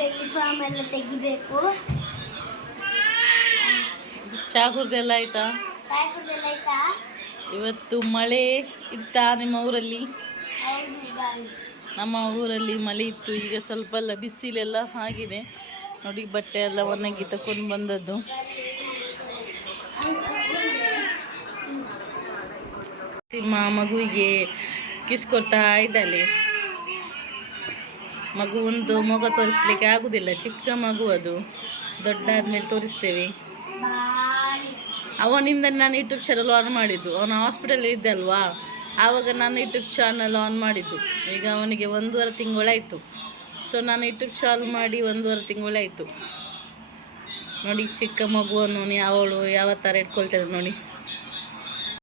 Uniform ಎಲ್ಲ ತೆಗಿಬೇಕು. ಚಾ ಕುಡ್ದೆಲ್ಲ ಆಯ್ತಾ? ಇವತ್ತು ಮಳೆ ಇತ್ತಾ ನಿಮ್ಮ ಊರಲ್ಲಿ? ನಮ್ಮ ಊರಲ್ಲಿ ಮಳೆ ಇತ್ತು. ಈಗ ಸ್ವಲ್ಪ ಎಲ್ಲ ಬಿಸಿಲೆಲ್ಲ ಆಗಿದೆ ನೋಡಿ. ಬಟ್ಟೆ ಎಲ್ಲ ಒಣಗಿ ತಕೊಂಡು ಬಂದದ್ದು. ಮಗುವಿಗೆ ಕಿಸ್ ಕೊಡ್ತಾ ಇದ್ದಾಳೆ. ಮಗು ಒಂದು ಮೊಗ ತೋರಿಸ್ಲಿಕ್ಕೆ ಆಗುದಿಲ್ಲ, ಚಿಕ್ಕ ಮಗು ಅದು. ದೊಡ್ಡಾದ್ಮೇಲೆ ತೋರಿಸ್ತೇವೆ. ಅವನಿಂದ ನಾನು ಯೂಟ್ಯೂಬ್ ಚಾನಲ್ ಆನ್ ಮಾಡಿದ್ದು. ಅವನು ಹಾಸ್ಪಿಟಲ್ ಇದ್ದೆ ಅಲ್ವಾ, ಆವಾಗ ನಾನು ಯೂಟ್ಯೂಬ್ ಚಾನಲ್ ಆನ್ ಮಾಡಿದ್ದು. ಈಗ ಅವನಿಗೆ 1.5 ತಿಂಗಳಾಯಿತು. ಸೊ ನಾನು ಯೂಟ್ಯೂಬ್ ಚಾನಲ್ ಮಾಡಿ 1.5 ತಿಂಗಳಾಯಿತು ನೋಡಿ. ಚಿಕ್ಕ ಮಗುವನ್ನು ಅವಳು ಯಾವ ಥರ ಇಟ್ಕೊಳ್ತಾಳೆ ನೋಡಿ.